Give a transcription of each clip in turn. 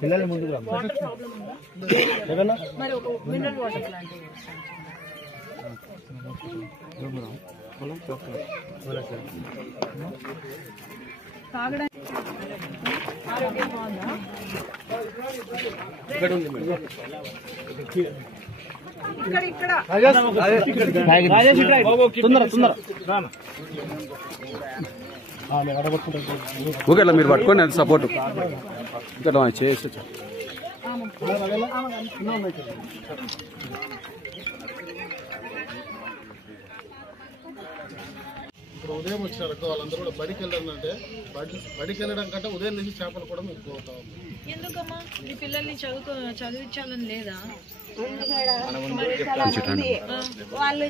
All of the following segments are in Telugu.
పిల్లలు ముందుకు రా ఓకే అలా మీరు పట్టుకోండి అది సపోర్ట్ ఇక్కడ చేసి ఇప్పుడు ఉదయం వచ్చినారు వాళ్ళందరూ కూడా బడికి వెళ్ళాలంటే బడికి వెళ్ళడం కంటే ఉదయం నుంచి చేపలు కూడా మేము పోతాం. ఎందుకమ్మా మీ పిల్లల్ని చదివించాలని లేదా? వాళ్ళు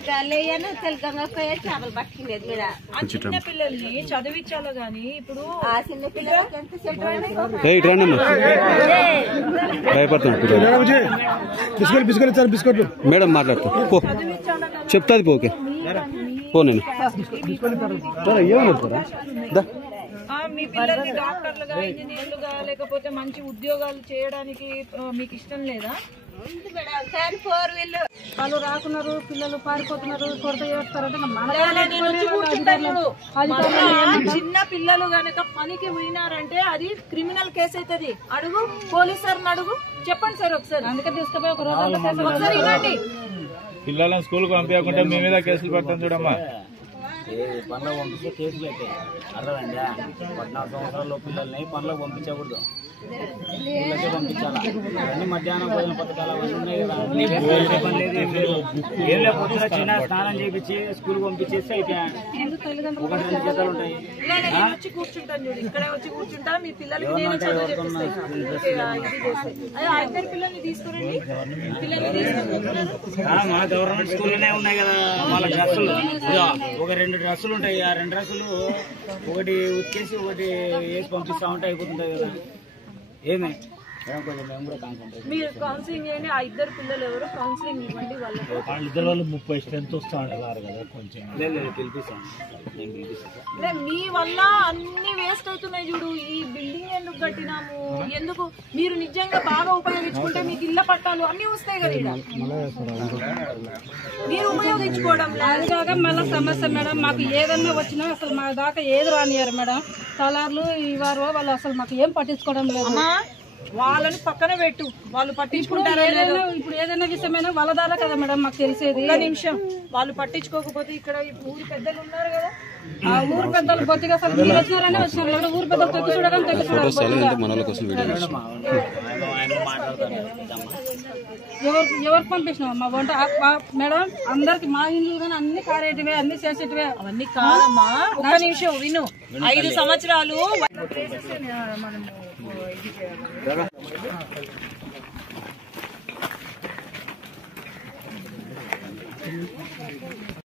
చేపలు పట్టుకునేది ఆ చిన్న పిల్లల్ని చదివించాలి గాని ఇప్పుడు ఆ చిన్న పిల్లలకి ఎంత బిస్కెట్లు మేడం మాట్లాడుతూ చెప్తాది పోకే పో నేను మీ పిల్లల్ని డాక్టర్లుగా ఇంజనీర్లుగా లేకపోతే మంచి ఉద్యోగాలు చేయడానికి మీకు ఇష్టం లేదా? వాళ్ళు రాకున్నారు, పిల్లలు పారిపోతున్నారు, కొరత చేస్తారంటే చిన్న పిల్లలు గనక పనికి పోయినారంటే అది క్రిమినల్ కేసు అవుతుంది. అడుగు పోలీస్ సార్ అడుగు, చెప్పండి సార్ ఒకసారి. అందుకే తీసుకుపోయి ఒక రోజు ఒకసారి ఇవ్వండి. పిల్లలను స్కూల్ కు పంపించకుండా మీ మీద కేసులు పెడతాం చూడమ్మా. పనులకు పంపిస్తే కేసులు అవుతాయి. అర్థమైందా? 14 సంవత్సరాల పిల్లల్ని పనులకు పంపించకూడదు, పిల్లలకే పంపించాలా. అన్ని మధ్యాహ్నం భోజన పథకాలు అవన్నీ ఉన్నాయి కదా. ఏం లేకపోతే చిన్న స్నానం చేయించి స్కూల్ పంపించేస్తే అయిపోయా. 1-2 జతలు ఉంటాయి. వచ్చి కూర్చుంటాను చూడు, ఇక్కడే వచ్చి కూర్చుంటా. మీ పిల్లలకి నేను చదువు చెప్పిస్తాను. ఇద్దరు పిల్లల్ని తీసుకురండి. మా గవర్నమెంట్ స్కూల్లోనే ఉన్నాయి కదా వాళ్ళ డ్రెస్సులు. ఒక 2 డ్రెస్సులు ఉంటాయి. ఆ 2 డ్రెస్సులు ఒకటి ఉతికేసి ఒకటి వేసి పంపిస్తా ఉంటే అయిపోతుంటాయి కదా. ఏమే మీరు కౌన్సిలింగ్ చేయండి. ఆ ఇద్దరు పిల్లలు ఎవరు కౌన్సిలింగ్ ఇవ్వండి. వాళ్ళిద్దరు వాళ్ళు 30 స్ట్రెంత్ వస్తా ఉంటారు కదా. కొంచెం పిలిపిస్తాను. మీ వల్ల అన్ని వేస్ట్ అవుతున్నాయి చూడు. ఈ బిల్డింగ్ ఎందుకు కట్టినాము, ఎందుకు మీరు నిజంగా బాగా ఉపయోగించుకుంటే మీకు ఇళ్ల పట్టాలు అన్ని వస్తాయి కదా. మీరు ఉపయోగించుకోవడం లేదు. మళ్ళీ సమస్య మేడం, మాకు ఏదన్నా వచ్చినా అసలు మా దాకా ఏది రానియారు మేడం. తలార్లు ఇవారు వాళ్ళు అసలు మాకు ఏం పట్టించుకోవడం లేదు. వాళ్ళని పక్కన పెట్టు, వాళ్ళు పట్టించుకుంటారా? ఇప్పుడు ఏదైనా విషయమైనా వాళ్ళ ద్వారా కదా మేడం మాకు తెలిసేది. నిమిషం, వాళ్ళు పట్టించుకోకపోతే ఇక్కడ ఊరి పెద్దలు ఉన్నారు కదా, ఆ ఊరు పెద్దలు బొత్తిగా అసలు మీరు వచ్చినారనే వచ్చినారు. లేదా ఊరు పెద్దలు తగ్గి చూడడం తగ్గి చూడడం ఎవరికి పంపించినాం మా వంట మేడం. అందరికి మా ఇండ్లు కానీ అన్ని కారేటివే, అన్ని చేసేటివే. అవన్నీ కాదమ్మా, ఒక నిమిషం విను. 5 సంవత్సరాలు మనం